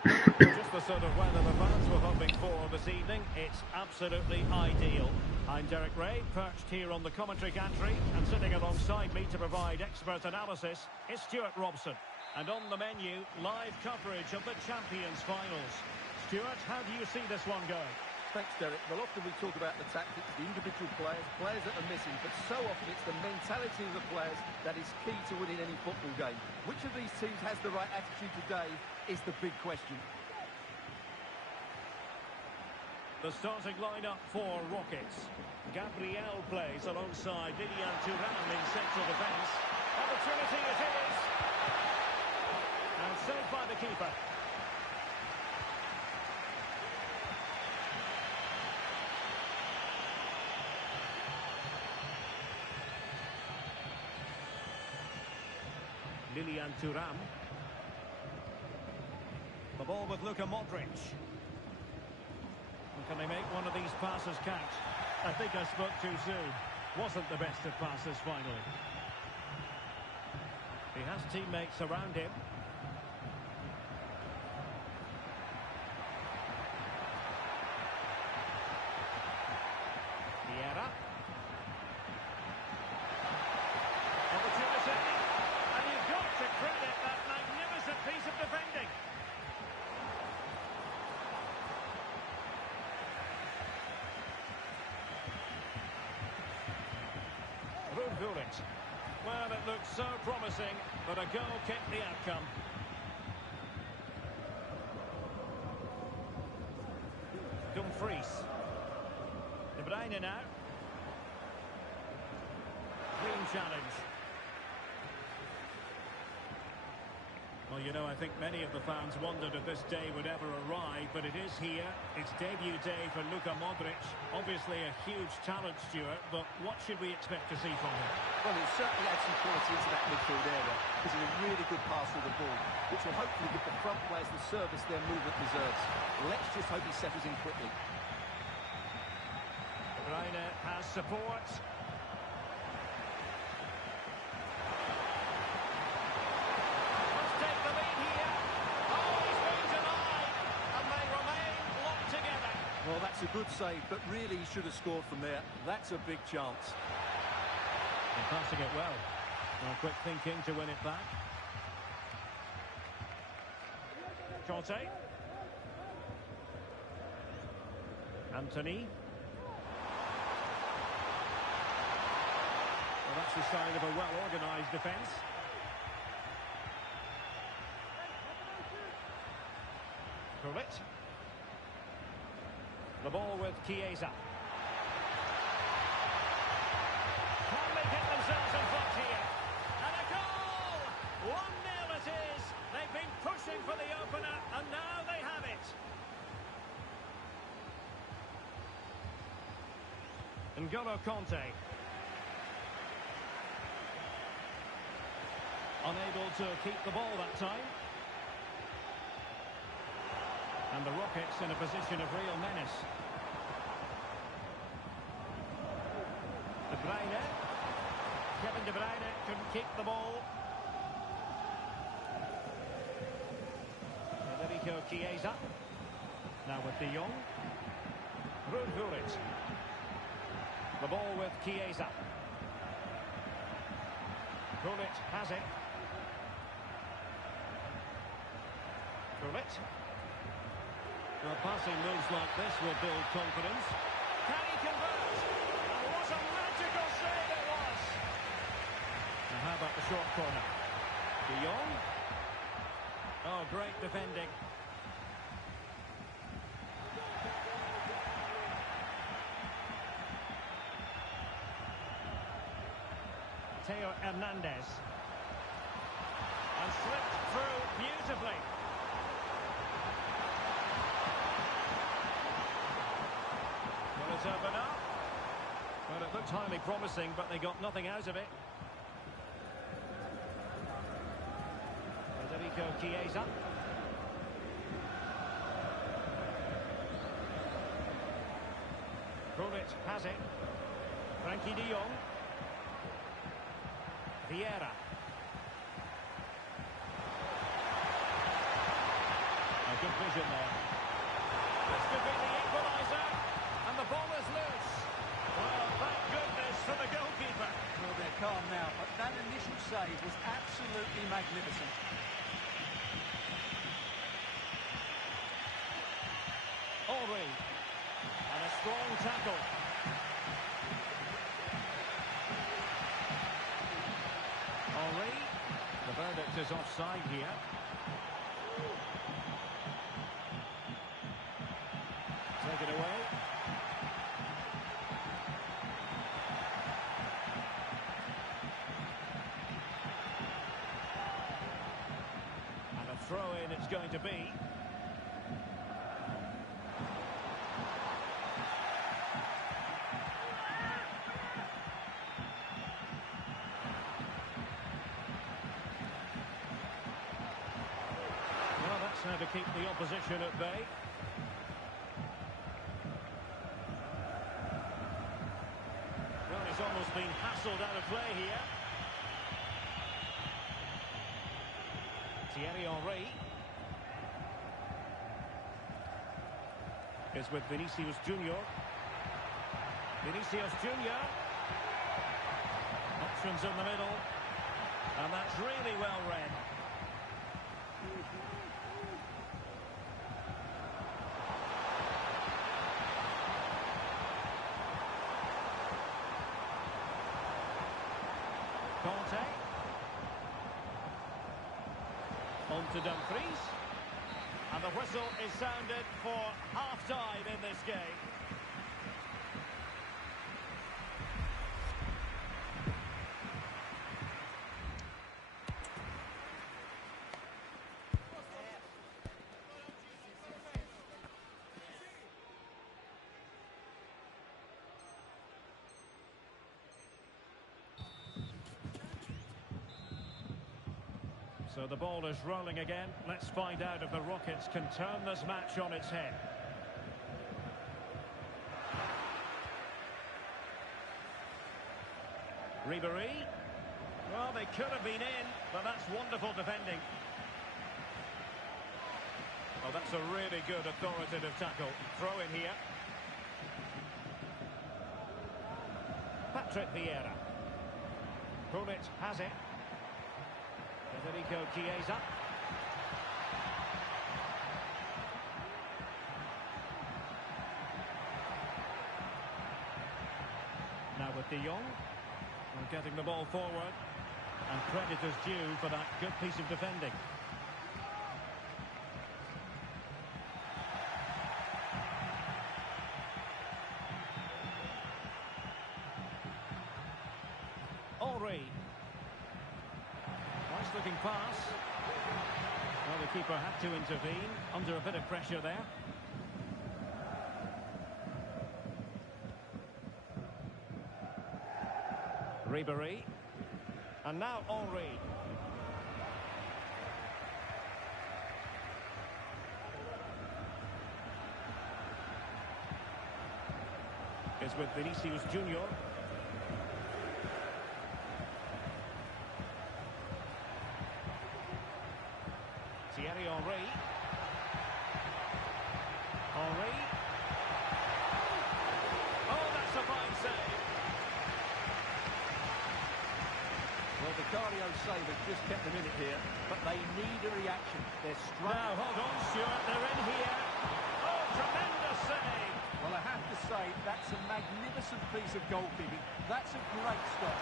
Just the sort of weather the fans were hoping for this evening. It's absolutely ideal. I'm Derek Ray, perched here on the commentary gantry, and sitting alongside me to provide expert analysis is Stuart Robson. And on the menu, live coverage of the Champions Finals. Stuart, how do you see this one going? Thanks, Derek. Well, often we talk about the tactics, the individual players, players that are missing, but so often it's the mentality of the players that is key to winning any football game. Which of these teams has the right attitude today is the big question. The starting lineup for Rockets. Gabriel plays alongside Lilian Thuram in central defence. Opportunity it is. And saved by the keeper. Lilian Thuram. The ball with Luka Modric. And can they make one of these passes count? I think I spoke too soon. Wasn't the best of passes finally. He has teammates around him. Vieira. Opportunity. And you've got to credit that magnificent piece of defending. Rundhulet. Well, it looked so promising, but a goal kept the outcome. Dumfries. De Bruyne now. Green challenge. Well, you know, I think many of the fans wondered if this day would ever arrive, but it is here. It's debut day for Luka Modric. Obviously a huge talent, Stuart, but what should we expect to see from him? Well, he'll certainly add some quality into that midfield area, because he's a really good passer of the ball, which will hopefully give the front players the service their movement deserves. Let's just hope he settles in quickly. De Bruyne has support. Well, that's a good save, but really he should have scored from there. That's a big chance. And passing it well. Well, quick thinking to win it back. Conte. Anthony. Well, that's the sign of a well-organised defence. Gullit. The ball with Chiesa. Can they get themselves in front here? And a goal! 1-0 it is. They've been pushing for the opener, and now they have it. N'Golo Conte. Unable to keep the ball that time. And the Rockets in a position of real menace. De Bruyne. Kevin De Bruyne couldn't keep the ball. Federico Chiesa. Now with De Jong. Rundhulet. The ball with Chiesa. Gullit has it. Gullit. Well, passing moves like this will build confidence. Can he convert? And what a magical save it was! Now how about the short corner? De Jong. Oh, great defending. Theo Hernandez. And slipped through beautifully. It's open up. Well, it looked highly promising, but they got nothing out of it. Federico Chiesa. Gullit has it. Frankie de Jong. Vieira. A good vision there. This could be the equaliser. And the ball is loose. Well, thank goodness for the goalkeeper. Well, they're calm now, but that initial save was absolutely magnificent. Henry. And a strong tackle. Henry. The verdict is offside here. Take it away. And a throw-in it's going to be. Well, that's how to keep the opposition at bay. Well, he's almost been hassled out of play here. Thierry Henry is with Vinicius Junior. Vinicius Junior. Options in the middle. And that's really well read. Conte. On to Dumfries. And the whistle is sounded for half-time in this game. So the ball is rolling again. Let's find out if the Rockets can turn this match on its head. Ribéry. Well, they could have been in, but that's wonderful defending. Oh, that's a really good authoritative tackle. Throw in here. Patrick Vieira. Pulisic has it. Federico Chiesa. Now with De Jong. And getting the ball forward. And credit is due for that good piece of defending. Henry. Nice looking pass. Well, the keeper had to intervene under a bit of pressure there. Ribéry. And now Henry. Is with Vinicius Junior. Thierry Henry. Henry. Oh, that's a fine save. Well, the cardio save has just kept them in it here, but they need a reaction. They're struggling. Now, hold on, Stuart. They're in here. Oh, tremendous save. Well, I have to say, that's a magnificent piece of goalkeeping. That's a great stop.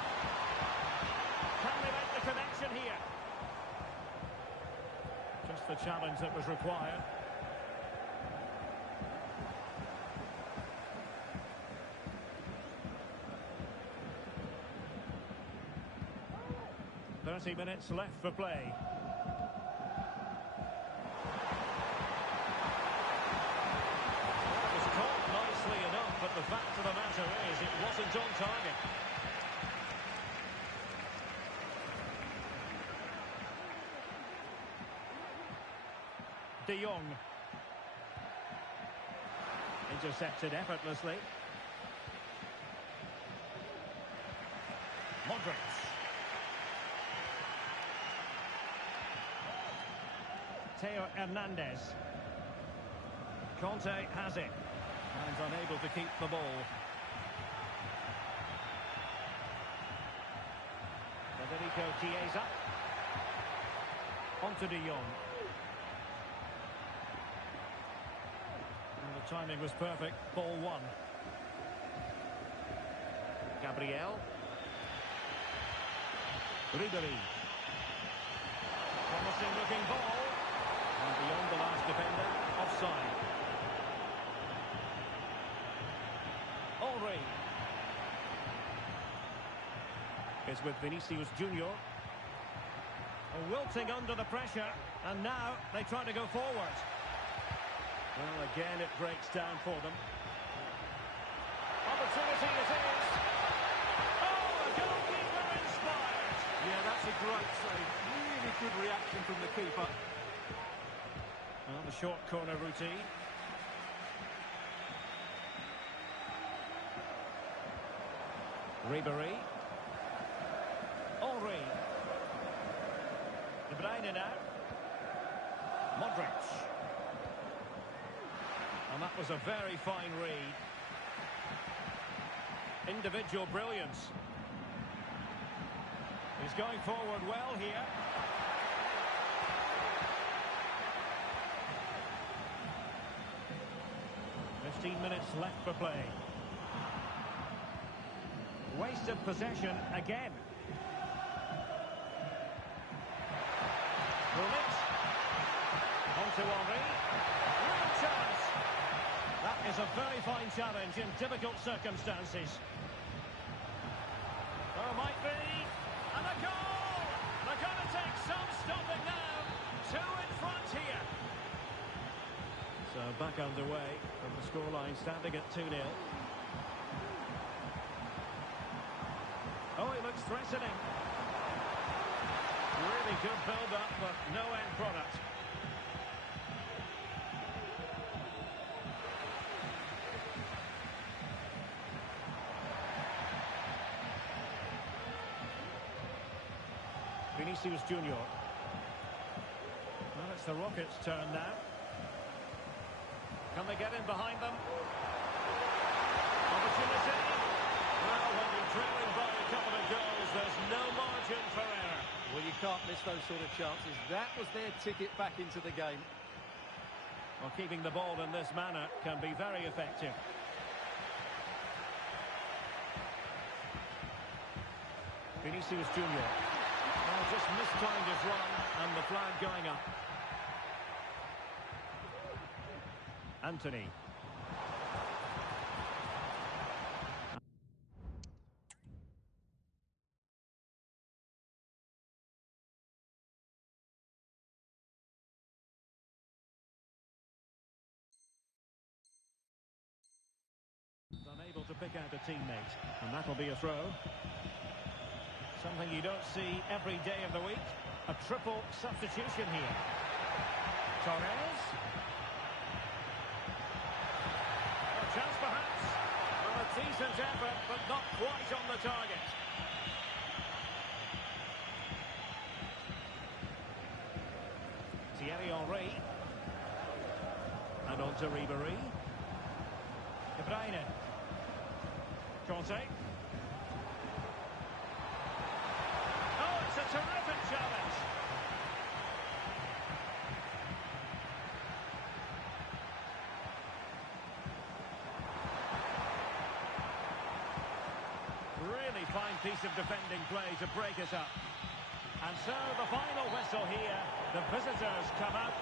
Can they make the connection here? Just the challenge that was required. "30 minutes left for play. It was caught nicely enough, but the fact of the matter is it wasn't on target. De Jong. Intercepted effortlessly. Modric. Theo Hernandez. Conte has it. And unable to keep the ball. Federico Chiesa. On to De Jong. And the timing was perfect. Ball one. Gabriel. Ribery. Promising looking ball. And beyond the last defender, offside. Henry. Is with Vinicius Junior. Wilting under the pressure, and now they try to go forward. Well, again it breaks down for them. Opportunity it is. Oh, a goalkeeper inspired. Yeah, that's a great save. Really good reaction from the keeper. Well, the short corner routine. Ribery. Henry. De Bruyne now. Modric. And that was a very fine read. Individual brilliance. He's going forward well here. Minutes left for play. Wasted possession again. Gullit. On to Henry. Real chance. That is a very fine challenge in difficult circumstances. Oh, might be. And a goal! They're going to take some stopping now. Two in front here. So back underway from the scoreline standing at 2-0. Oh, he looks threatening. Really good build-up, but no end product. Vinicius Junior. Well, it's the Rockets' turn now. Can they get in behind them? Opportunity. Well, when you're trailing by a couple of goals, there's no margin for error. Well, you can't miss those sort of chances. That was their ticket back into the game. Well, keeping the ball in this manner can be very effective. Vinicius Junior. Well, just mistimed his run, and the flag going up. Anthony. Unable to pick out a teammate, and that'll be a throw. Something you don't see every day of the week. A triple substitution here. Torres. Chance perhaps. Well, a decent effort, but not quite on the target. Thierry Henry. And on to Ribery. De Bruyne. Conte. Oh, it's a terrific challenge. Really fine piece of defending play to break it up. And so the final whistle here. The visitors come out.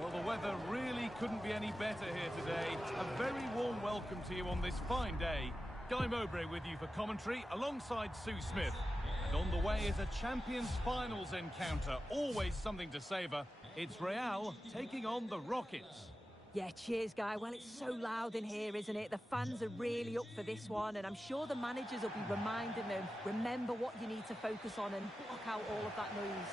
Well, the weather really couldn't be any better here today. A very warm welcome to you on this fine day. Guy Mowbray with you for commentary alongside Sue Smith. And on the way is a Champions Finals encounter, always something to savour. It's Real taking on the Rockets. Yeah, cheers, Guy. Well, it's so loud in here, isn't it? The fans are really up for this one, and I'm sure the managers will be reminding them, remember what you need to focus on and block out all of that noise.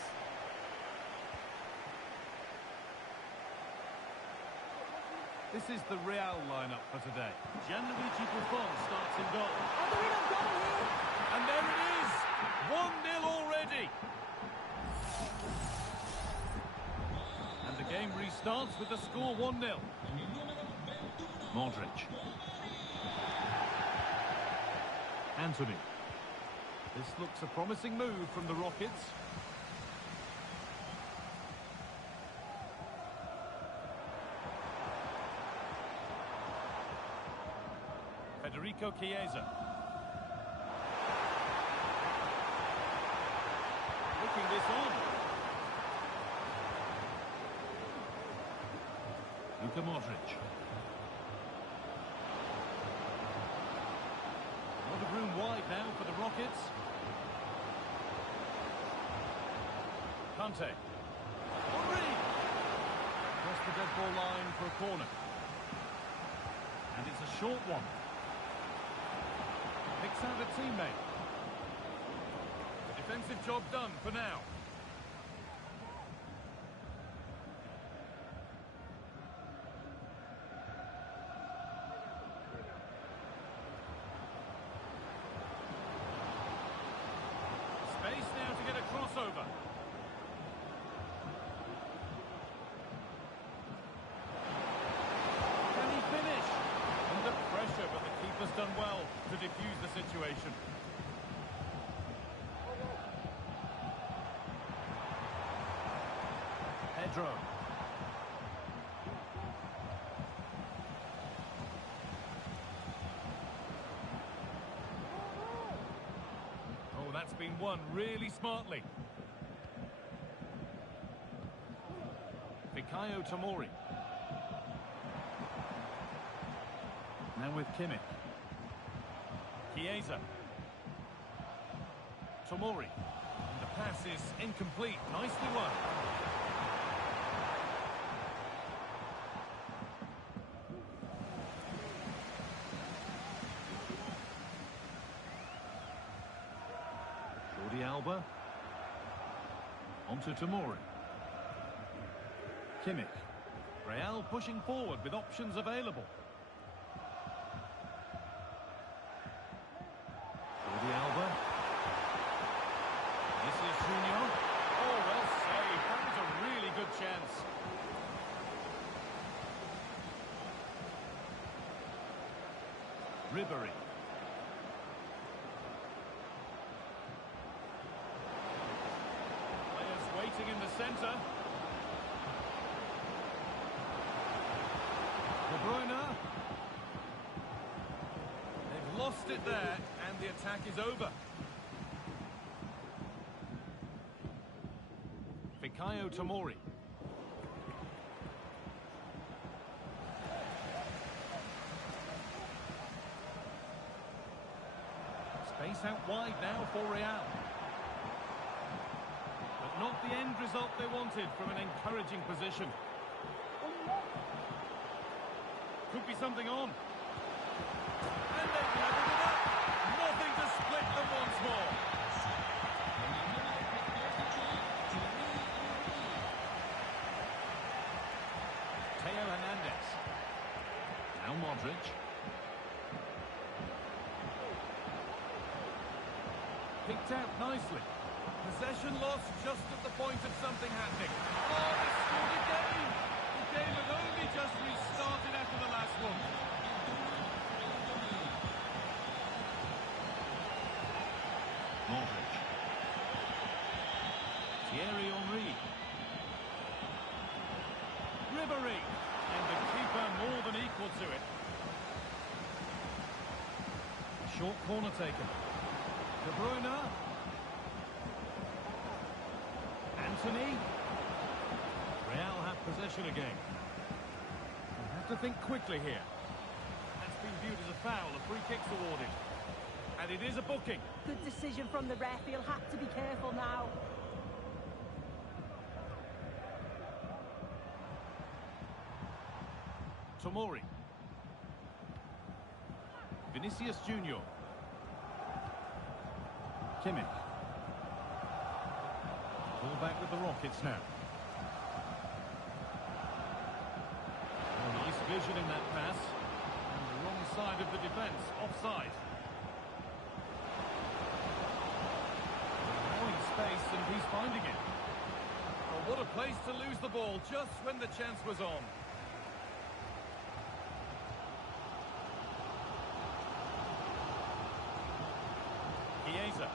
This is the Real lineup for today. Gianluigi Buffon starts in goal. Oh, they're in on goal here! And there it is! 1-0 already! And the game restarts with the score 1-0. Modric. Anthony. This looks a promising move from the Rockets. Federico Chiesa. Looking this on. Luka Modric. A lot of room wide now for the Rockets. Kante. Henry! Across the dead ball line for a corner. And it's a short one. Picks out a teammate. The defensive job done for now. Space now to get a crossover. Can he finish? Under pressure, but the keeper's done well to defuse the situation. Pedro. Oh, that's been won really smartly. Fikayo Tomori. Now with Kimmich. Chiesa. Tomori. And the pass is incomplete. Nicely won. Jordi Alba. Onto Tomori. Kimmich. Real pushing forward with options available. Jordi Alba. This is Junior. Oh, well saved. That was a really good chance. Ribery. Players waiting in the centre. De Bruyne. They've lost it there, and the attack is over. Fikayo Tomori. Space out wide now for Real. But not the end result they wanted from an encouraging position. Could be something on. And they've leveled it up. Nothing to split them once more. Theo Hernandez. Now Modric. Picked out nicely. Possession lost just at the point of something happening. Oh, they scored again! The game had only just restarted after the last one. Modric. Thierry Henry. Ribery. And the keeper more than equal to it. A short corner taken. De Bruyne. Anthony. Real have possession again. They have to think quickly here. That's been viewed as a foul. A free kick's awarded. And it is a booking. Good decision from the ref. He'll have to be careful now. Tomori. Vinicius Junior. Kimmich. Ball back with the Rockets now. Oh, nice vision in that pass. And the wrong side of the defence, offside. Allowing space and he's finding it. Oh, what a place to lose the ball just when the chance was on. Chiesa.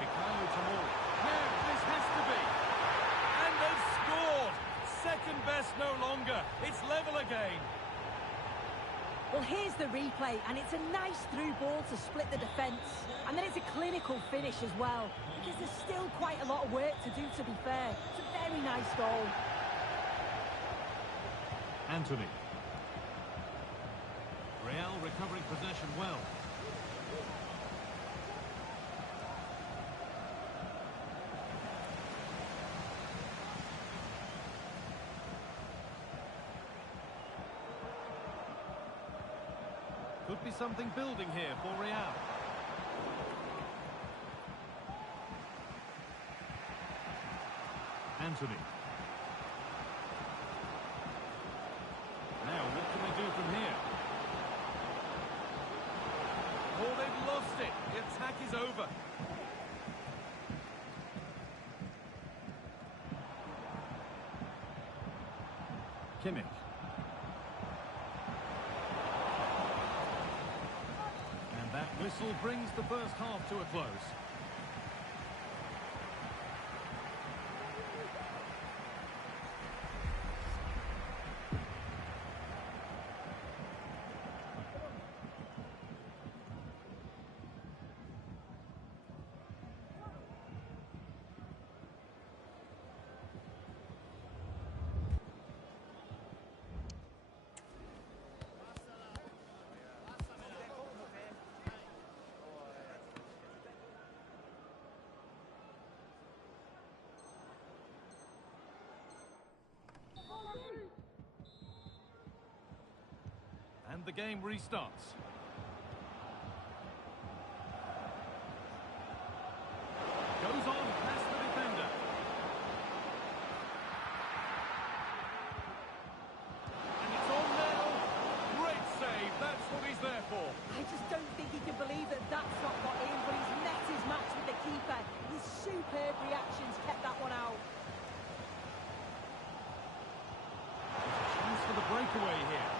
Fikayo Tomori. Now, this has to be. And they've scored. Second best no longer. It's level again. Well, here's the replay, and it's a nice through ball to split the defence. And then it's a clinical finish as well, because there's still quite a lot of work to do, to be fair. It's a very nice goal. Anthony. Real recovering possession well. Could be something building here for Real. Anthony. Now, what can they do from here? Oh, they've lost it. The attack is over. Kimmich. And that whistle brings the first half to a close. And the game restarts. Goes on past the defender. And it's on now. Great save. That's what he's there for. I just don't think he can believe that that's not got in, but he's met his match with the keeper. His superb reactions kept that one out. Chance for the breakaway here.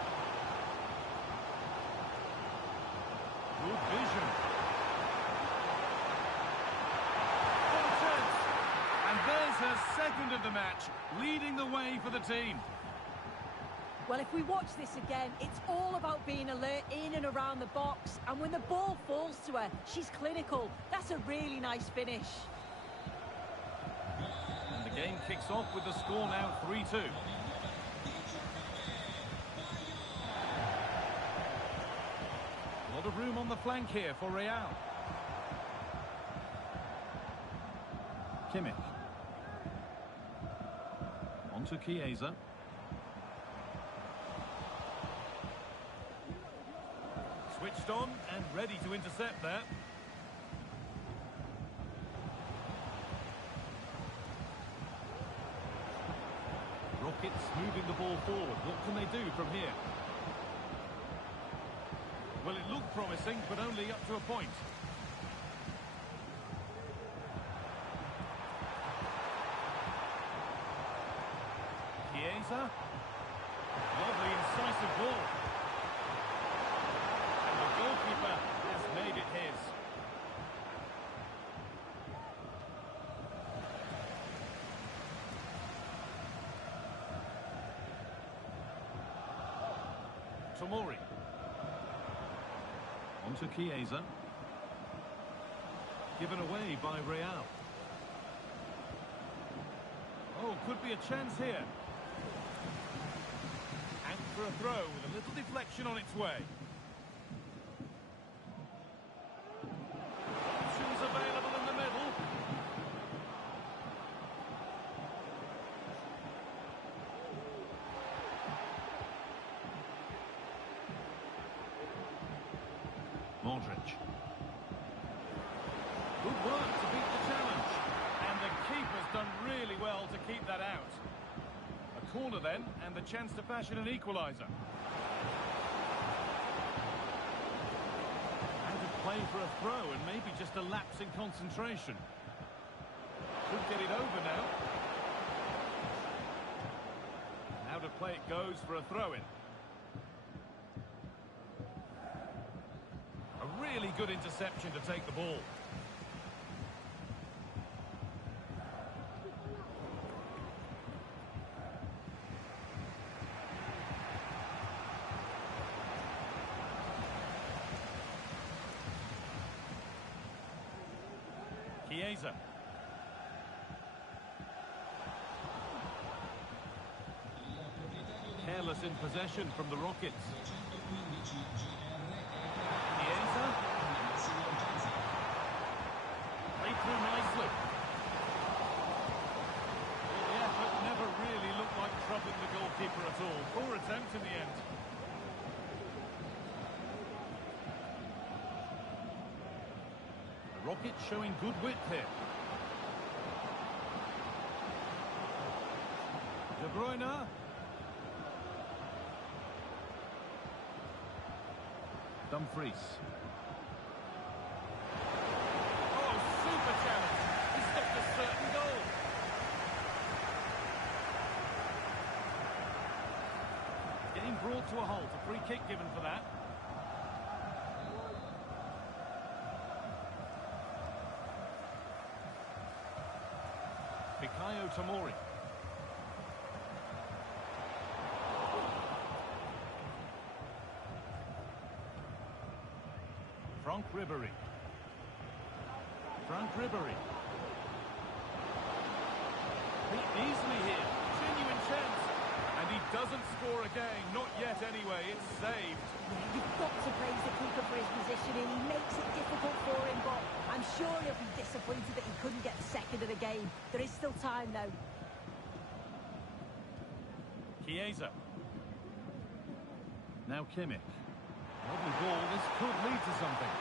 Good vision. What a chance. And there's her second of the match, leading the way for the team. Well, if we watch this again, it's all about being alert in and around the box. And when the ball falls to her, she's clinical. That's a really nice finish. And the game kicks off with the score now 3-2. A lot of room on the flank here for Real. Kimmich. On to Chiesa. Switched on and ready to intercept there. Rockets moving the ball forward. What can they do from here? Well, it looked promising, but only up to a point. Chiesa. Lovely, incisive ball. And the goalkeeper has made it his. Tomori. On to Chiesa. Given away by Real. Oh, could be a chance here. And for a throw with a little deflection on its way. Options available in the middle. Modric. Good work to beat the challenge. And the keeper's done really well to keep that out. A corner then, and the chance to fashion an equaliser. Out of play for a throw, and maybe just a lapse in concentration. Could get it over now. Out of play it goes for a throw-in. A really good interception to take the ball. Chiesa. Careless in possession from the Rockets. Chiesa. Played through nicely. Well, the effort never really looked like troubling the goalkeeper at all. Poor attempt in the end. The Rockets showing good width here. De Bruyne. Dumfries. Oh, super challenge. He stopped a certain goal. Game brought to a halt. A free kick given for that. Fikayo Tomori. Franck Ribéry. Franck Ribéry. Beat easily here. Genuine chance. And he doesn't score again. Not yet anyway. It's saved. Yeah, you've got to praise the keeper for his positioning. He makes it difficult for him, but I'm sure he'll be disappointed that he couldn't get the second of the game. There is still time, though. Chiesa. Now Kimmich. Lovely ball. This could lead to something.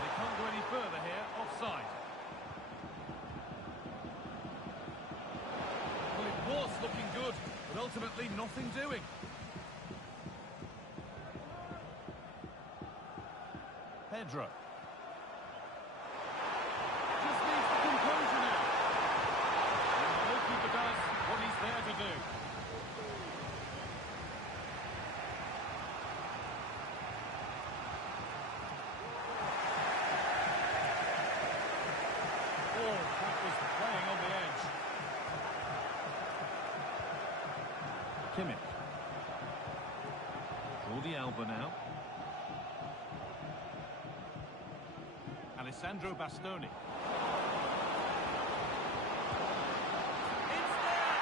They can't go any further here. Offside. Well, it was looking good, but ultimately nothing doing. Pedro. Just needs the composure now. And the goalkeeper does what he's there to do. Oh, that was playing on the edge. Kimmich. Jordi Alba now. Alessandro Bastoni. It's there!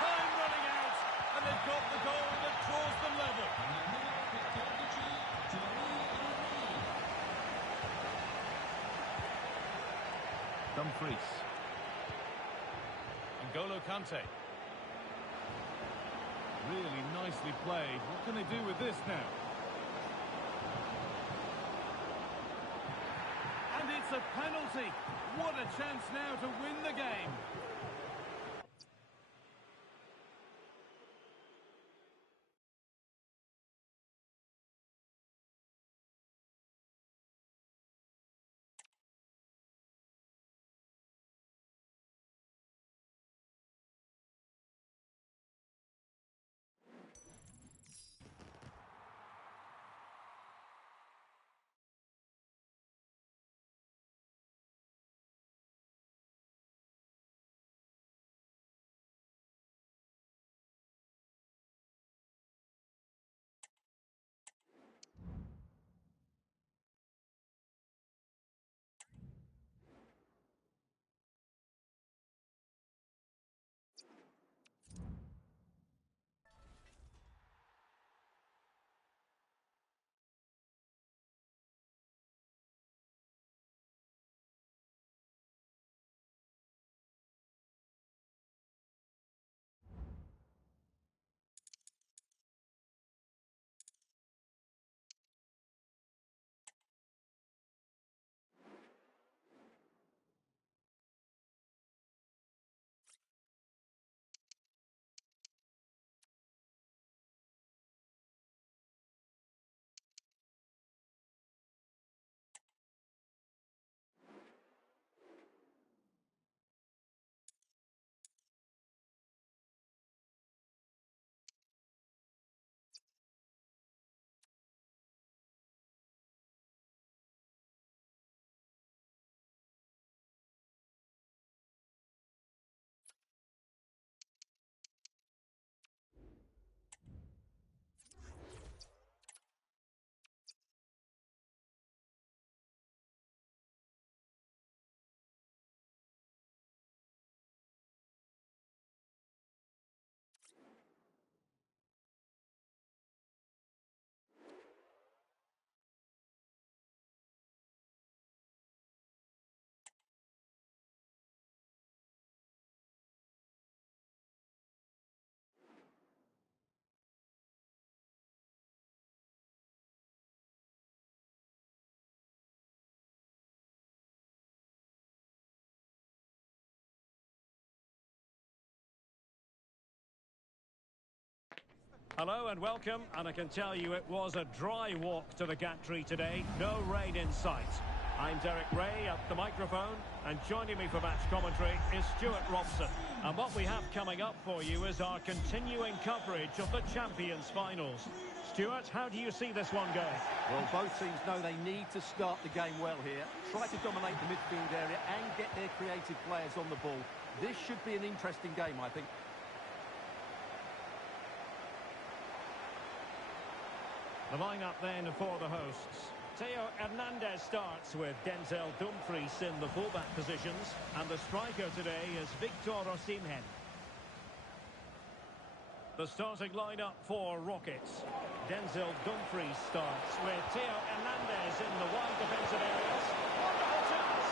Time running out, and they've got the goal that draws them level. Dumfries. N'Golo Kante. Really nicely played. What can they do with this now? And it's a penalty. What a chance now to win the game. Hello and welcome, and I can tell you it was a dry walk to the gantry today. No rain in sight. I'm Derek Ray at the microphone, and joining me for match commentary is Stuart Robson. And what we have coming up for you is our continuing coverage of the Champions Finals. Stuart, how do you see this one going? Well, both teams know they need to start the game well here. Try to dominate the midfield area and get their creative players on the ball. This should be an interesting game, I think. The lineup then for the hosts. Theo Hernandez starts with Denzel Dumfries in the fullback positions, and the striker today is Victor Osimhen. The starting lineup for Rockets. Denzel Dumfries starts with Theo Hernandez in the wide defensive areas. Wonderful chance!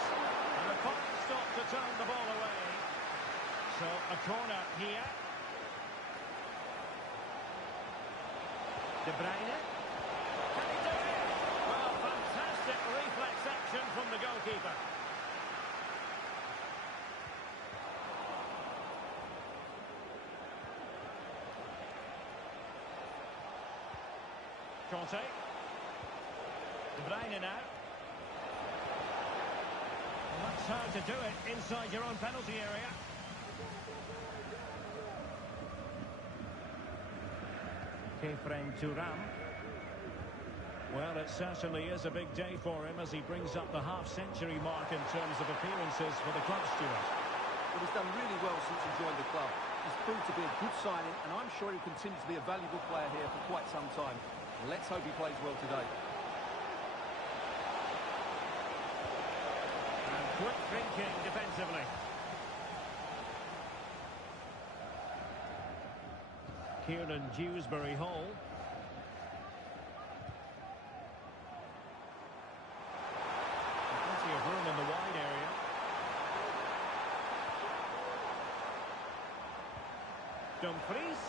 And a fine stop to turn the ball away. So a corner here. De Bruyne. Can he do it? Well, fantastic reflex action from the goalkeeper. Conte. De Bruyne now. And that's how to do it inside your own penalty area. Khéphren Thuram. Well, it certainly is a big day for him as he brings up the half-century mark in terms of appearances for the club, Stuart. Well, he's done really well since he joined the club. He's proved to be a good signing, and I'm sure he'll continue to be a valuable player here for quite some time. Let's hope he plays well today. And quick thinking defensively. Kieran Dewsbury-Hall. Plenty of room in the wide area. Dumfries.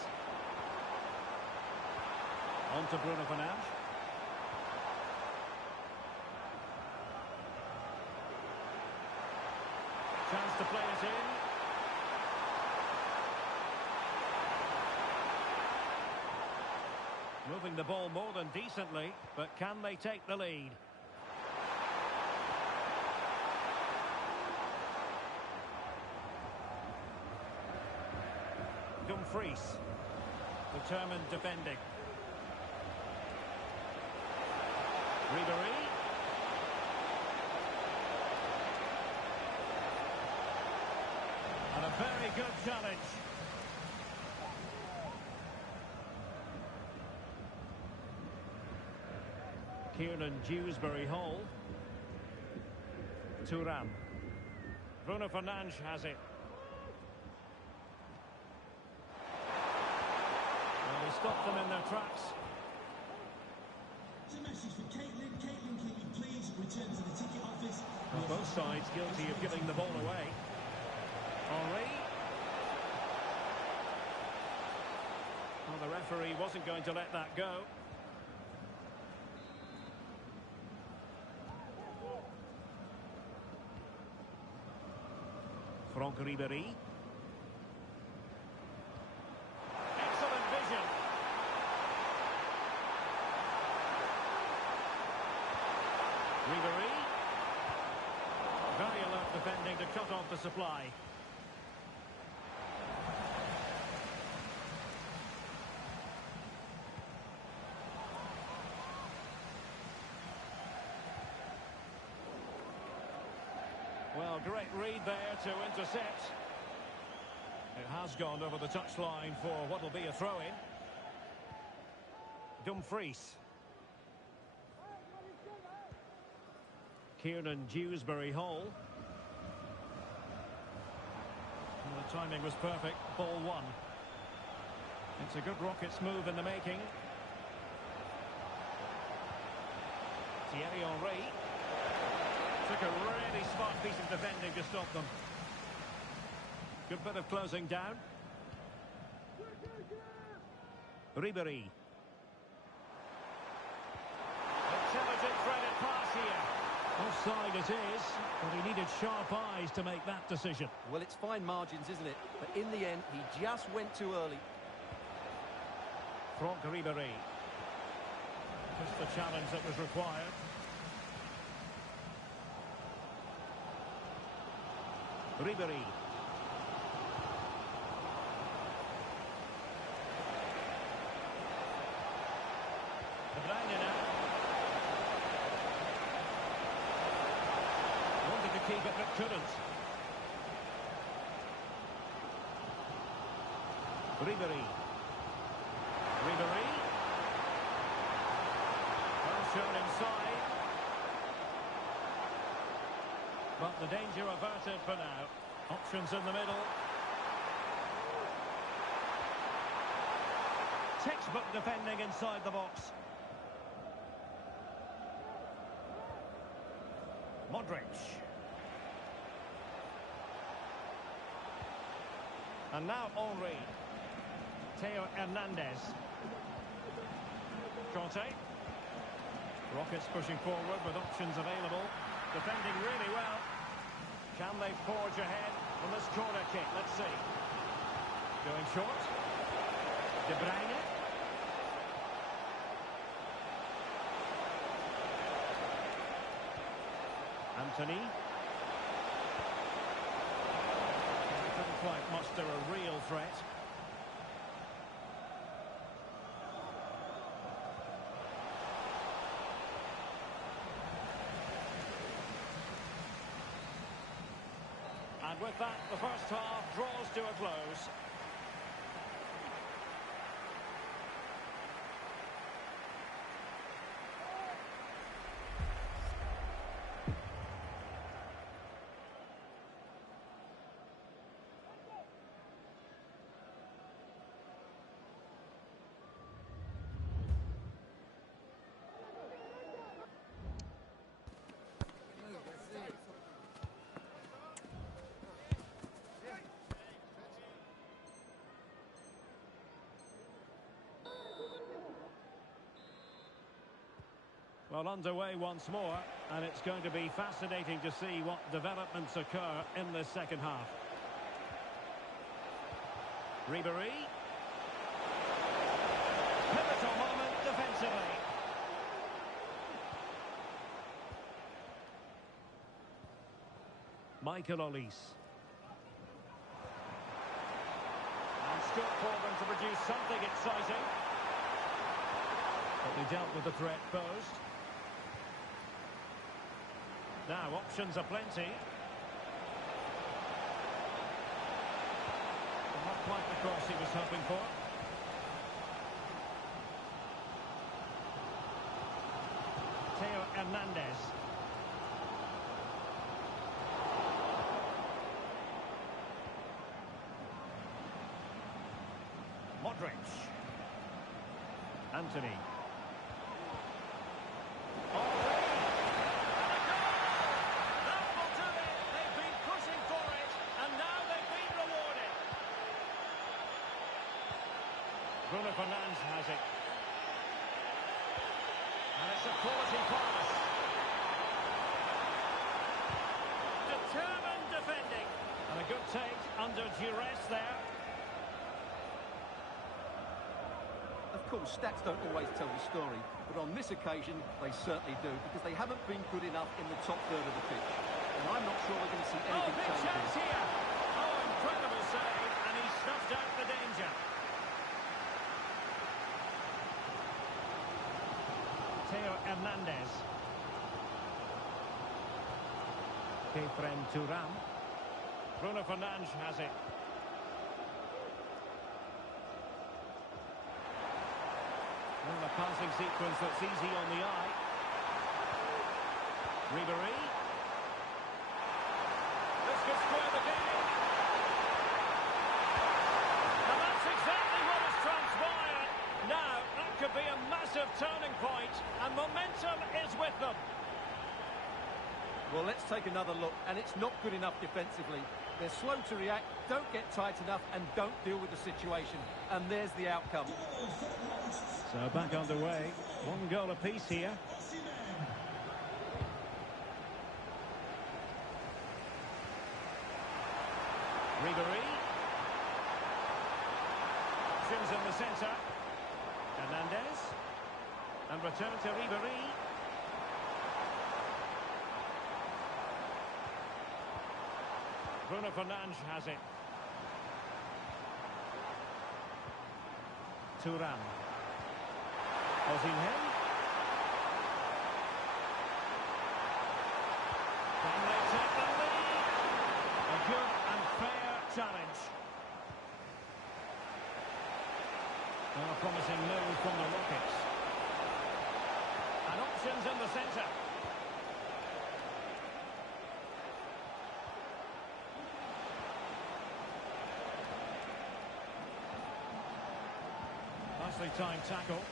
On to Bruno Fernandes. Chance to play it in. Moving the ball more than decently, but can they take the lead? Dumfries. Determined defending. Ribéry. And a very good challenge. Kieran Dewsbury-Hall. Thuram. Bruno Fernandes has it. Well, they stopped them in their tracks. It's a message for Caitlin. Caitlin, can you please return to the ticket office? Well, both sides guilty of giving the ball away. Henry. Well, the referee wasn't going to let that go. Franck Ribéry. Excellent vision. Ribéry. Very alert defending to cut off the supply. Well, great read there to intercept. It has gone over the touchline for what will be a throw-in. Dumfries. Kieran Dewsbury-Hall. The timing was perfect. Ball one. It's a good Rockets move in the making. Thierry Henry. Took a really smart piece of defending to stop them. Good bit of closing down. Ribéry. Intelligent threaded pass here. Offside it is, but he needed sharp eyes to make that decision. Well, it's fine margins, isn't it? But in the end, he just went too early. Franck Ribéry. Just the challenge that was required. Ribéry. De Bruyne now. Wanted to keep it but couldn't. Ribéry. Ribéry. Well shown inside. But the danger averted for now. Options in the middle. Textbook defending inside the box. Modric. And now Henry. Theo Hernandez. Conte. Rockets pushing forward with options available. Defending really well. Can they forge ahead on this corner kick? Let's see. Going short. De Bruyne. Anthony. Couldn't quite muster a real threat. And with that, the first half draws to a close. Well, underway once more, and it's going to be fascinating to see what developments occur in this second half. Ribéry. Pivotal moment defensively. Michael Olise. And scope for them to produce something exciting. But they dealt with the threat posed. Now, options are plenty. Not quite the cross he was hoping for. Theo Hernandez. Modric. Anthony. Bruno Fernandes has it. And it's a quality pass. Determined defending. And a good take under duress there. Of course, stats don't always tell the story, but on this occasion, they certainly do, because they haven't been good enough in the top third of the pitch. And I'm not sure we're going to see anything big change chance here. here. Oh, incredible save, and he snuffed out the danger. Theo Hernandez. Khéphren Thuram. Bruno Fernandes has it. Well, a passing sequence that's easy on the eye. Ribéry. This could square the game. And that's exactly what has transpired. Now, that could be a massive turning point, and momentum is with them. Well, let's take another look, and it's not good enough defensively. They're slow to react, don't get tight enough, and don't deal with the situation. And there's the outcome. So back underway. One goal apiece here. Ribéry. Options in the centre. Hernandez. And return to Ribéry. Bruno Fernandes has it. Thuram. Osimhen. Can they take the lead? A good and fair challenge. Well, a promising move from the Rockets. And options in the centre. Nicely timed tackle.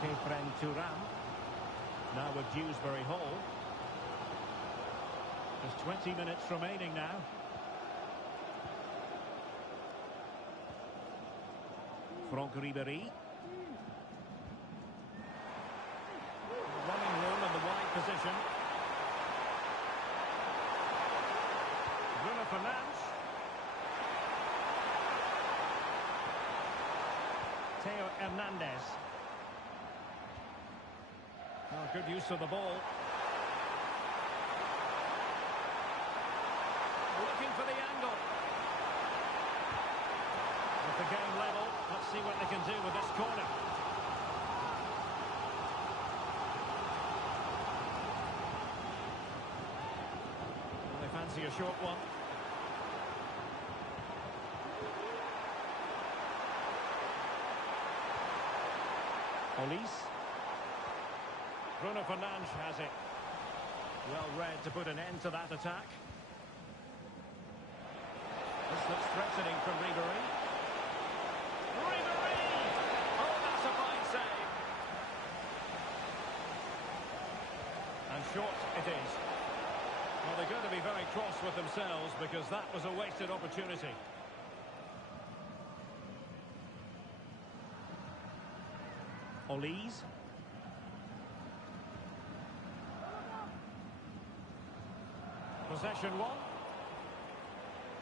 Khéphren Thuram. Now with Dewsbury Hall. There's 20 minutes remaining now. Franck Ribéry. Running room in the wide position. Bruno Fernandes. Theo Hernandez. Oh, good use of the ball. Looking for the angle. With the game level, let's see what they can do with this corner. Well, they fancy a short one. Olise. Bruno Fernandes has it. Well read to put an end to that attack. This looks threatening from Ribéry. Ribéry! Oh, that's a fine save. And short it is. Well, they're going to be very cross with themselves because that was a wasted opportunity. Olise. Possession one.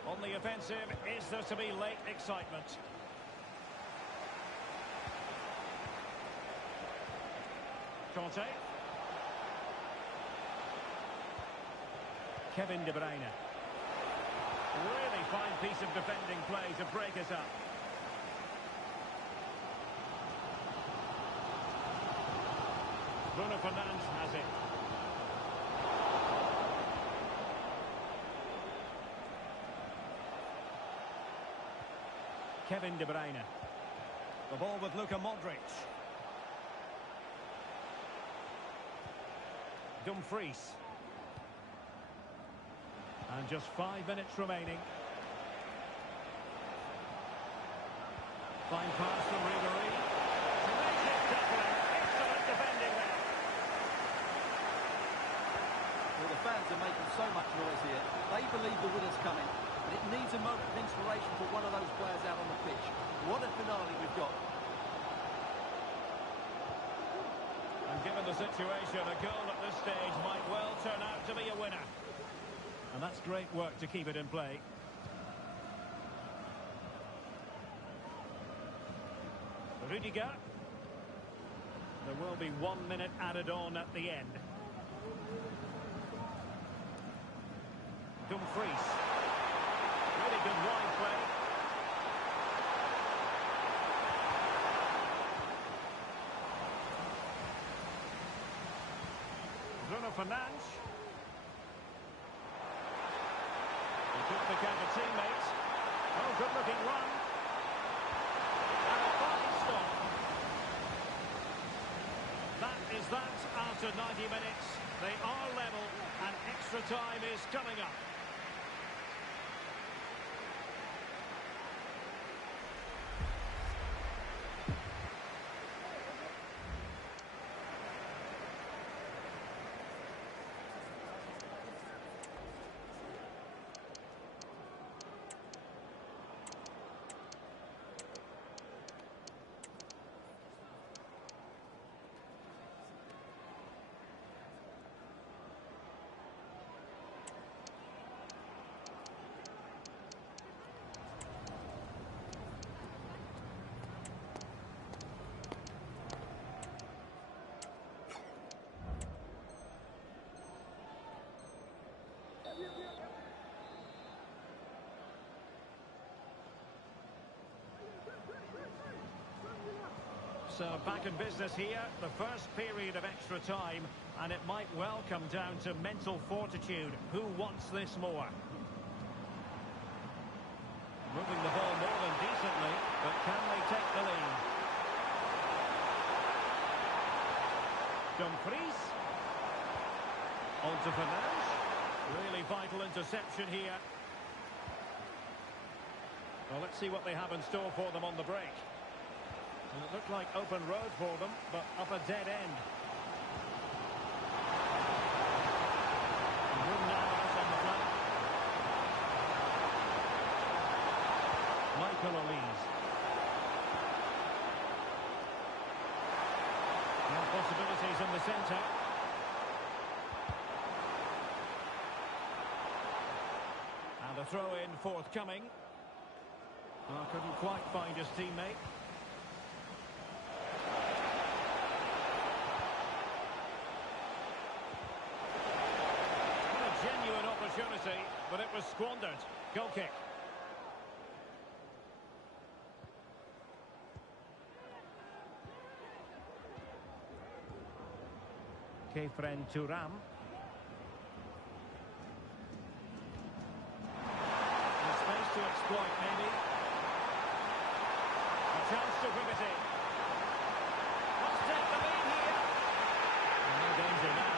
On the offensive, is there to be late excitement? Conte. Kevin De Bruyne. Really fine piece of defending play to break us up. Bruno Fernandes has it. Kevin De Bruyne. The ball with Luka Modric. Dumfries. And just 5 minutes remaining. Fine pass from Ribéry. Terrific tackling. Excellent defending there. Well, the fans are making so much noise here. They believe the winner's coming. And it needs a moment of inspiration for one of those players out on the pitch. What a finale we've got. And given the situation, a goal at this stage might well turn out to be a winner. And that's great work to keep it in play. Rudiger. There will be 1 minute added on at the end. Dumfries. Really good wide play. Bruno Fernandes. He took the count of teammates. Oh, good looking run. And a fine stop. That is that after 90 minutes. They are level and extra time is coming up. So back in business here, the first period of extra time, and it might well come down to mental fortitude. Who wants this more? Moving the ball more than decently, but can they take the lead? Dumfries. On to Fernandes. Really vital interception here. Well, let's see what they have in store for them on the break. And it looked like open road for them, but up a dead end. And Ruben Alves on the flank. Michael Olise. Now possibilities in the centre. And a throw-in forthcoming. Oh, couldn't quite find his teammate. What a genuine opportunity, but it was squandered. Goal kick. Khéphren Thuram. Space to exploit, maybe. A chance to whip it in. Must take the lead here. No danger now.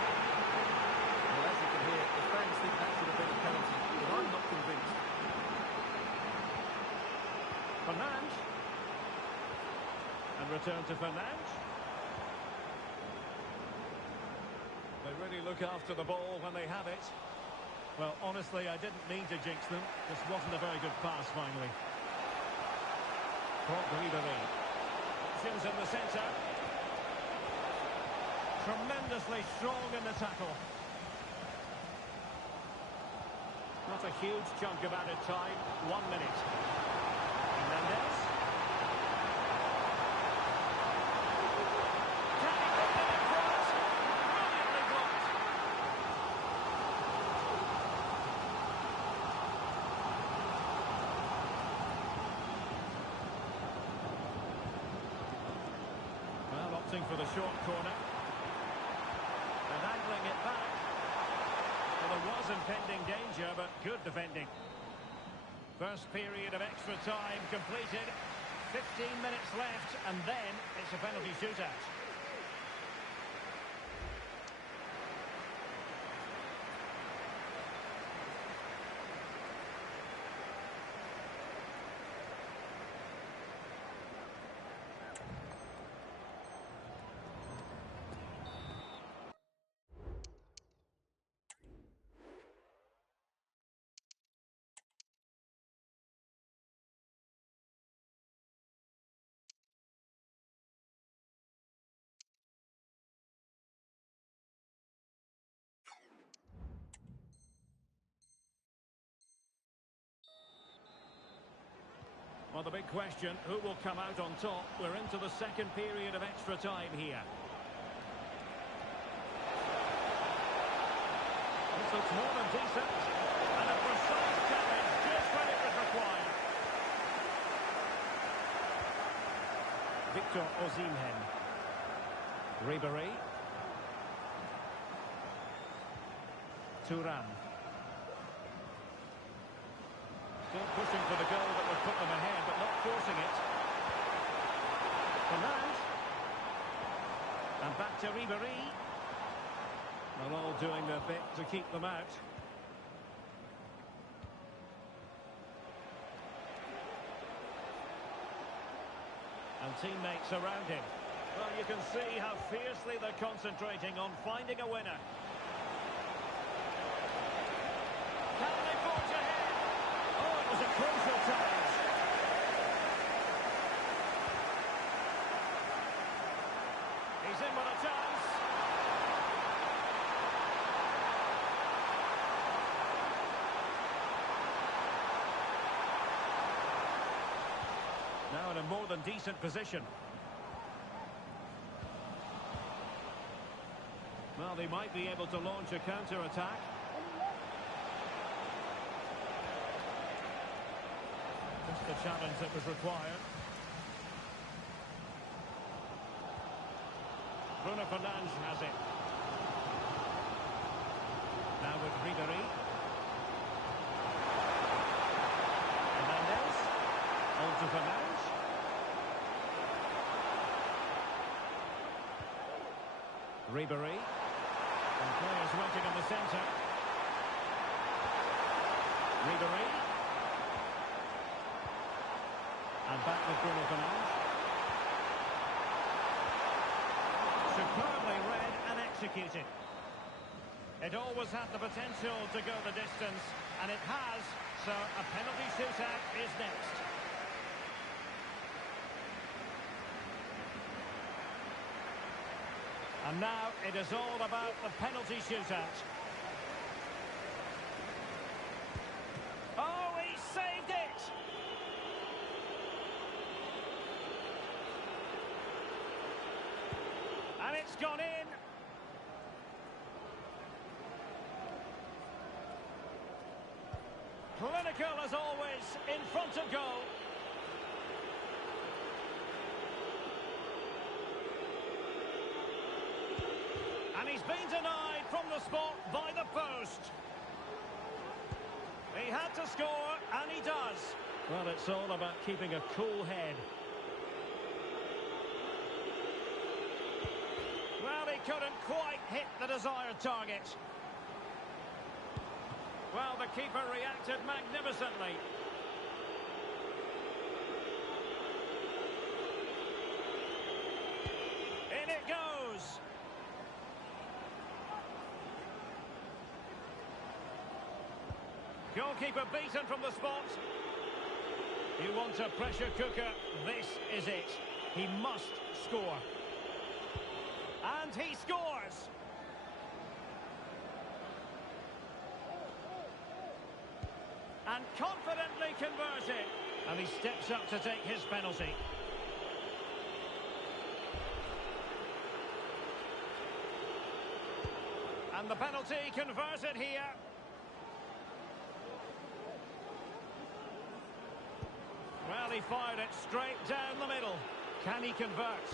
Well, as you can hear, the fans think that should have been a penalty, but I'm not convinced. Fernandes. And return to Fernandes. They really look after the ball when they have it. Well, honestly, I didn't mean to jinx them. This wasn't a very good pass, finally. Ribéry. Options in the centre. Tremendously strong in the tackle. Not a huge chunk of added time. 1 minute. Mendes. Can he put it in front? Brilliantly blocked. Well, opting for the short corner. And angling it back. Well, there was impending danger, but good defending. First period of extra time completed. 15 minutes left, and then it's a penalty shootout. Well, the big question, who will come out on top? We're into the second period of extra time here. This looks more than decent. And a precise challenge just when it was required. Victor Osimhen. Ribéry. Thuram. Still pushing for the goal that would put them ahead, but not forcing it. Fernandes. And back to Ribéry. They're all doing their bit to keep them out. And teammates around him. Well, you can see how fiercely they're concentrating on finding a winner. Can they forge ahead? Oh, it was a crucial challenge. He's in with a chance. Now in a more than decent position. Well, they might be able to launch a counter-attack. Just the challenge that was required. Bruno Fernandes has it. Now with Ribéry. Fernandes. On to Fernandes. Ribéry. And players waiting in the centre. Ribéry. And back with Bruno Fernandes. Superbly read and executed. It always had the potential to go the distance, and it has, so a penalty shootout is next. And now it is all about the penalty shootout. Oh, he saved it! And it's gone in. Clinical as always, in front of goal. And he's been denied from the spot by the post. He had to score, and he does. Well, it's all about keeping a cool head. Well, he couldn't quite hit the desired target. Well, the keeper reacted magnificently. In it goes. Goalkeeper beaten from the spot. You want a pressure cooker, this is it. He must score. And he scores! And confidently converted. And he steps up to take his penalty. And the penalty converted here. Well, he fired it straight down the middle. Can he convert?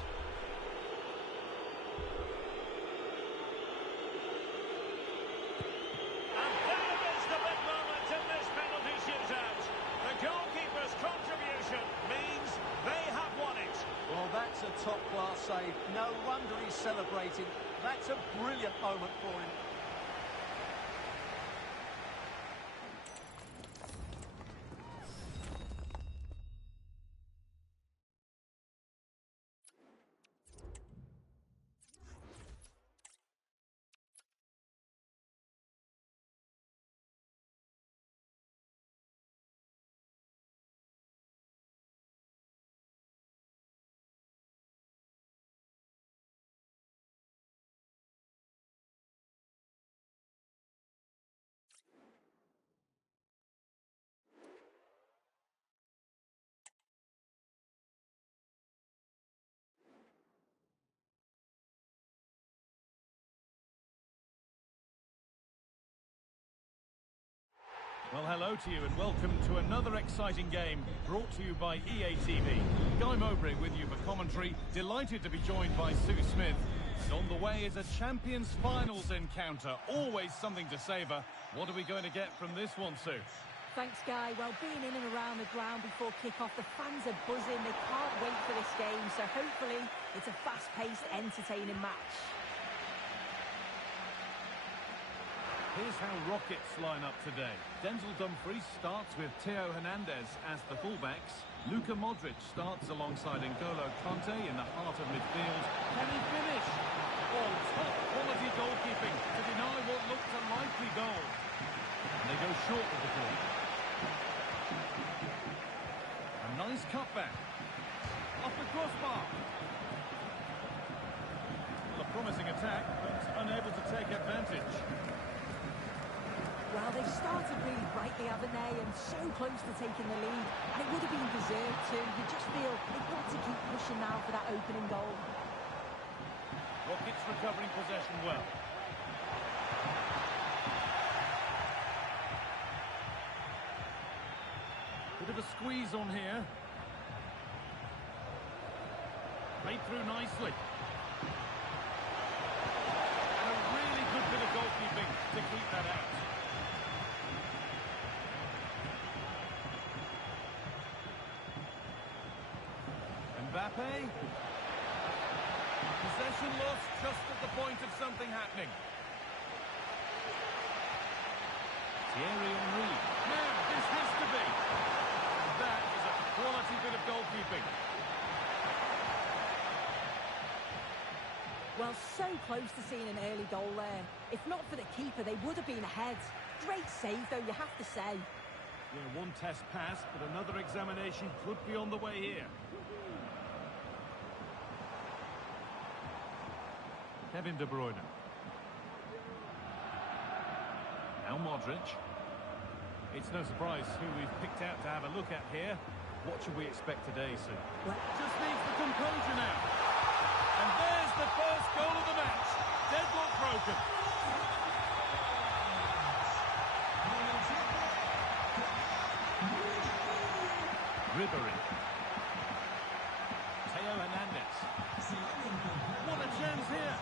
And there is the big moment in this penalty shootout. The goalkeeper's contribution means they have won it. Well, that's a top-class save. No wonder he's celebrating. That's a brilliant moment for him. Well, hello to you and welcome to another exciting game brought to you by EA TV. Guy Mowbray with you for commentary, delighted to be joined by Sue Smith. And on the way is a Champions Finals encounter, always something to savour. What are we going to get from this one, Sue? Thanks, Guy. Well, being in and around the ground before kick-off, the fans are buzzing. They can't wait for this game, so hopefully it's a fast-paced, entertaining match. Here's how Rockets line up today. Denzel Dumfries starts with Theo Hernandez as the fullbacks. Luka Modric starts alongside N'Golo Kante in the heart of midfield. Can he finish? Oh, top quality goalkeeping to deny what looked a likely goal. And they go short with the ball. A nice cutback. Off the crossbar. Well, a promising attack, but unable to take advantage. Well, they've started really brightly, haven't they? And so close to taking the lead. And it would have been deserved too. You just feel they've got to keep pushing now for that opening goal. Rockets recovering possession well. Bit of a squeeze on here. Played through nicely. Mbappe. Possession lost just at the point of something happening. Thierry Henry. Now, this has to be. That is a quality bit of goalkeeping. Well, so close to seeing an early goal there. If not for the keeper, they would have been ahead. Great save, though, you have to say. Yeah, one test pass, but another examination could be on the way here. Kevin De Bruyne. Now Modric. It's no surprise who we've picked out to have a look at here. What should we expect today, Sue? Well, Just needs the composure now. And there's the first goal of the match. Deadlock broken. Ribery. Theo Hernandez. What a chance here.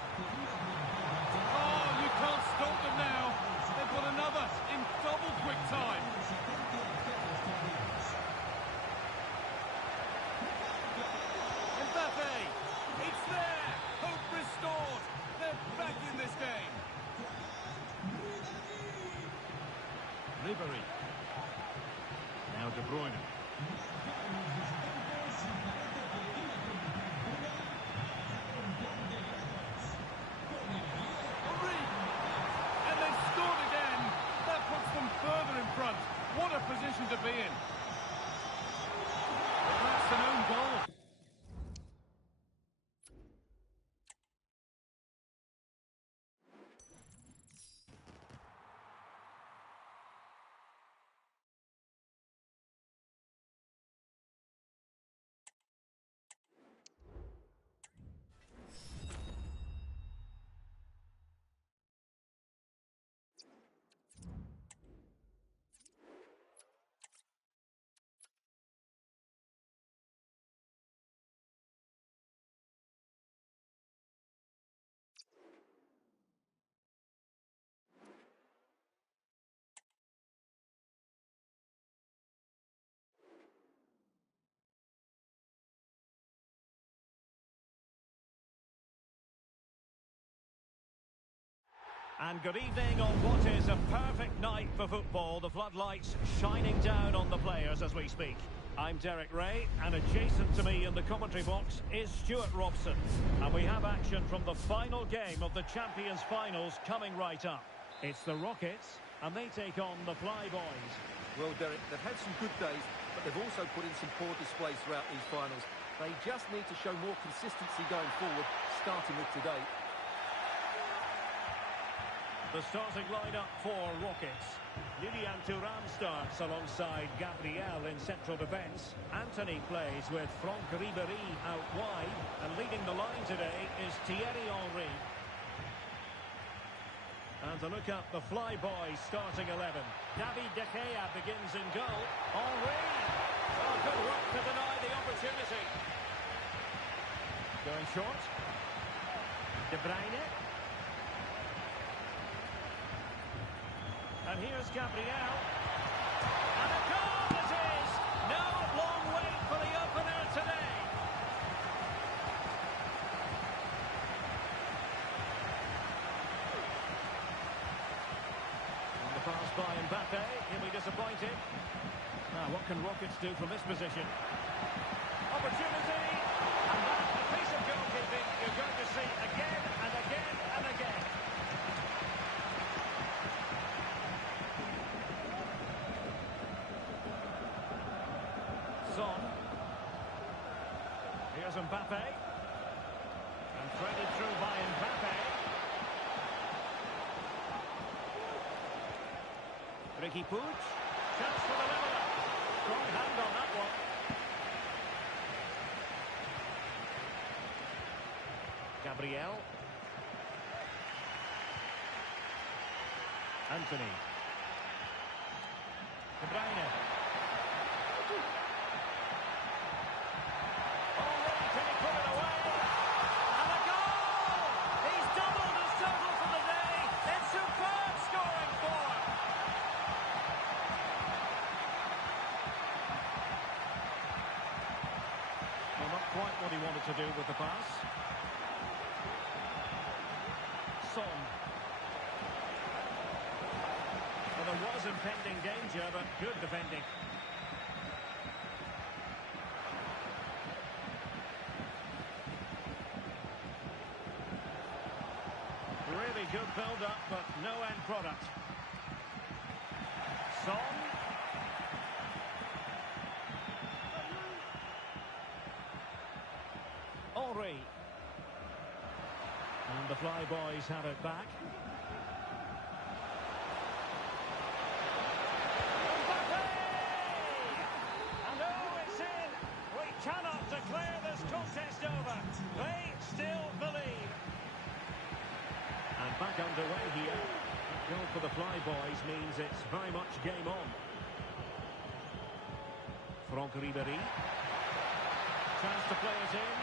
Oh, you can't stop them now. They've got another in double quick time. Mbappe. It's there. Hope restored. They're back in this game. Ribery. Now De Bruyne. And they've scored again. That puts them further in front. What a position to be in. That's an own goal. And good evening on what is a perfect night for football. The floodlights shining down on the players as we speak. I'm Derek Ray, and adjacent to me in the commentary box is Stuart Robson. And we have action from the final game of the Champions Finals coming right up. It's the Rockets, and they take on the Flyboys. Well, Derek, they've had some good days, but they've also put in some poor displays throughout these finals. They just need to show more consistency going forward, starting with today. The starting lineup for Rockets. Lilian Thuram starts alongside Gabriel in central defence. Anthony plays with Franck Ribéry out wide. And leading the line today is Thierry Henry. And to look at the Flyboys starting 11. David De Gea begins in goal. Henry! Oh, good work to deny the opportunity. Going short. De Bruyne. And here's Gabriel. And a goal it is! No long wait for the opener today. And the pass by Mbappe. He'll be disappointed. Now, what can Rockets do from this position? Opportunity! And that's a piece of goalkeeping you're going to see again and again and again. Son. Here's Mbappe. And threaded through by Mbappe. Ricky Puig. Chance for the leveller. Strong hand on that one. Gabriel. Anthony. De Bruyne. Quite what he what to do with the pass. Son. Well, there was impending danger, but good defending. Really good build-up, but no end product. Son. Henry. And the Flyboys have it back. Mbappe! And oh, it's in! We cannot declare this contest over. They still believe. And back underway here. That goal for the Flyboys means it's very much game on. Franck Ribéry. Chance to play it in.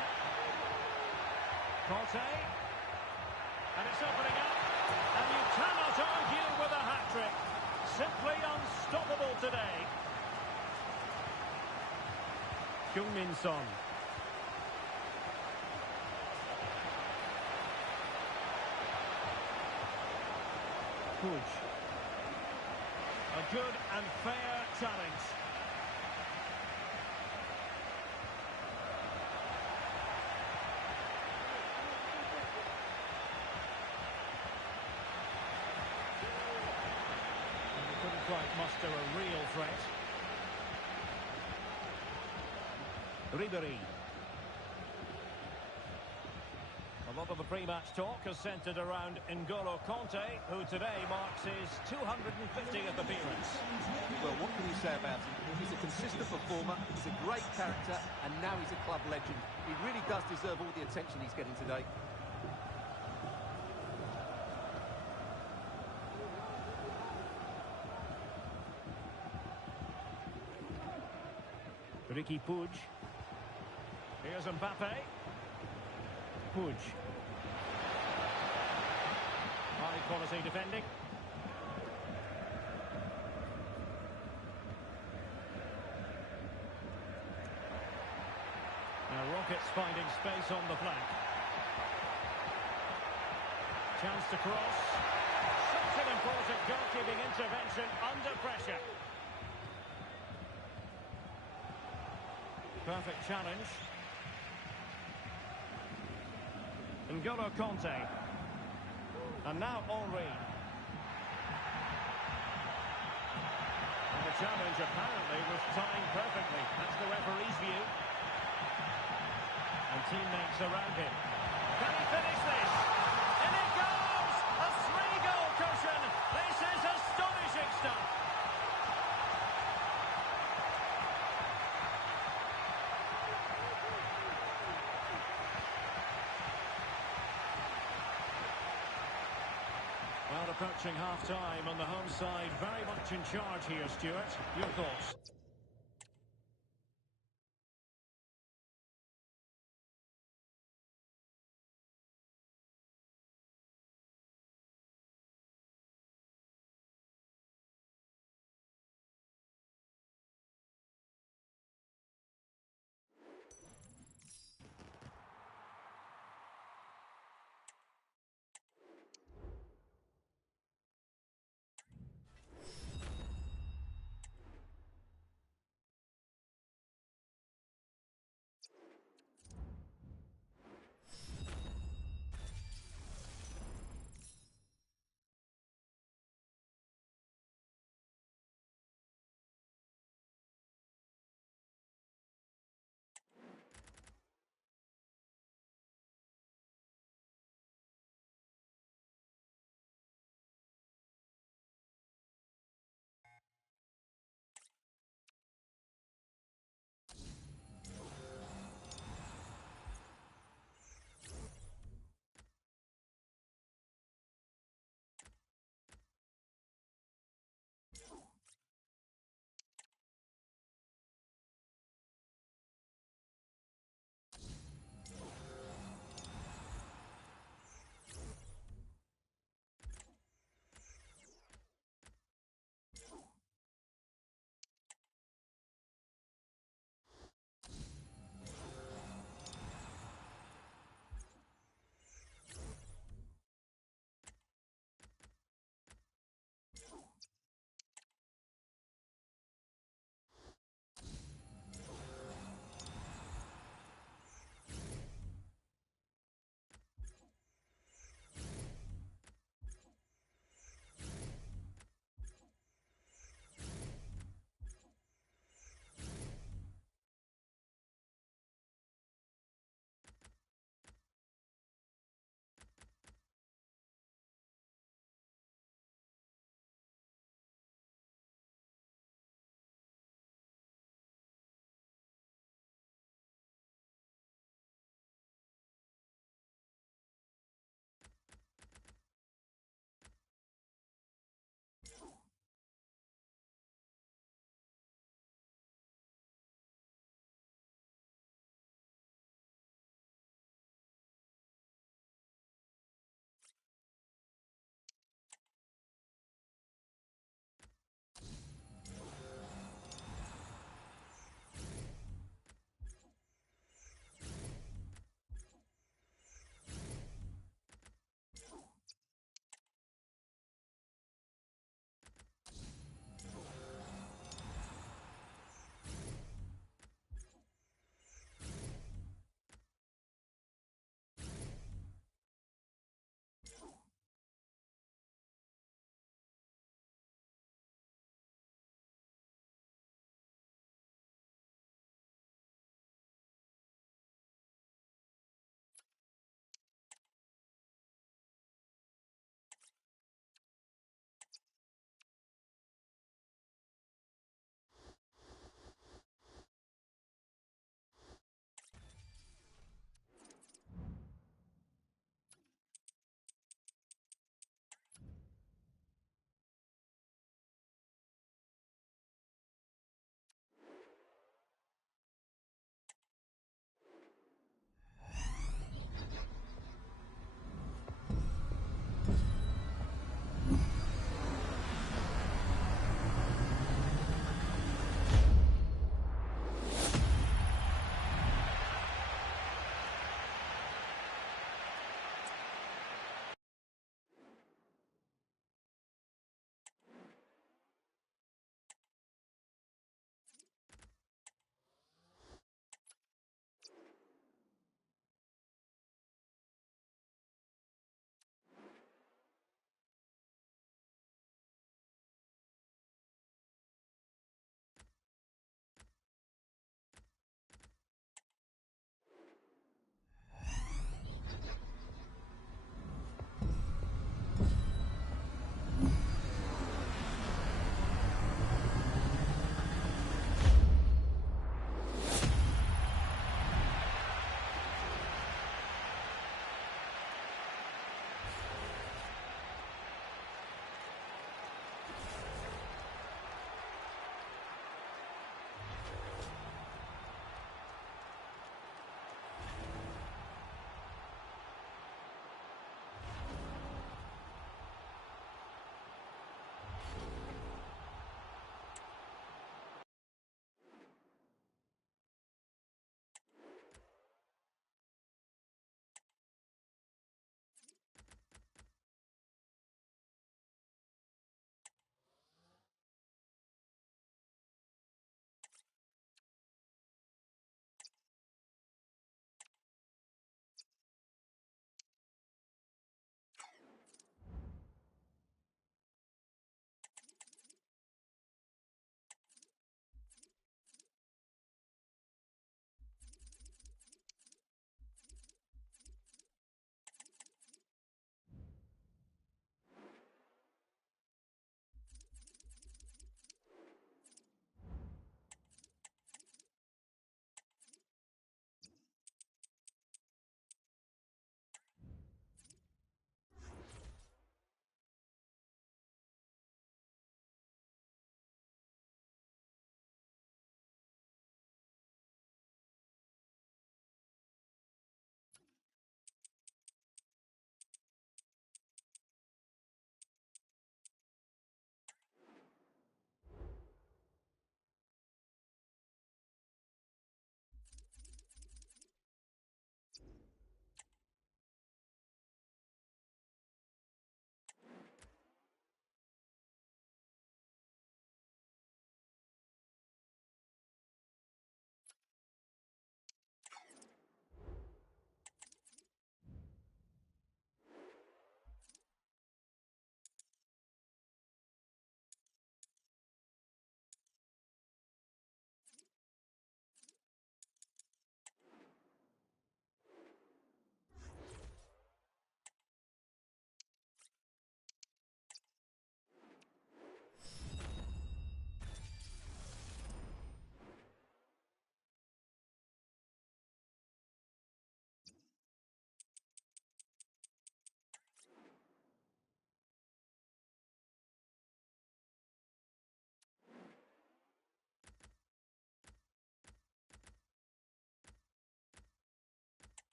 Conte. And it's opening up. And you cannot argue with a hat-trick. Simply unstoppable today. Heung-min Son. Puig. A good and fair challenge. Couldn't quite muster a real threat. Ribéry. A lot of the pre-match talk has centred around N'Golo Kanté, who today marks his 250th appearance. Well, what can you say about him? He's a consistent performer, he's a great character, and now he's a club legend. He really does deserve all the attention he's getting today. Riqui Puig. Here's Mbappe. Puig. High quality defending. Now Rockets finding space on the flank. Chance to cross. Such an important goalkeeping intervention under pressure. Perfect challenge. N'Golo Kanté. And now Henry. And the challenge apparently was timed perfectly. That's the referee's view. And teammates around him. Can he finish this? In it goes! A 3-goal cushion! This is astonishing stuff! Well, approaching half-time on the home side, very much in charge here, Stuart. Your thoughts?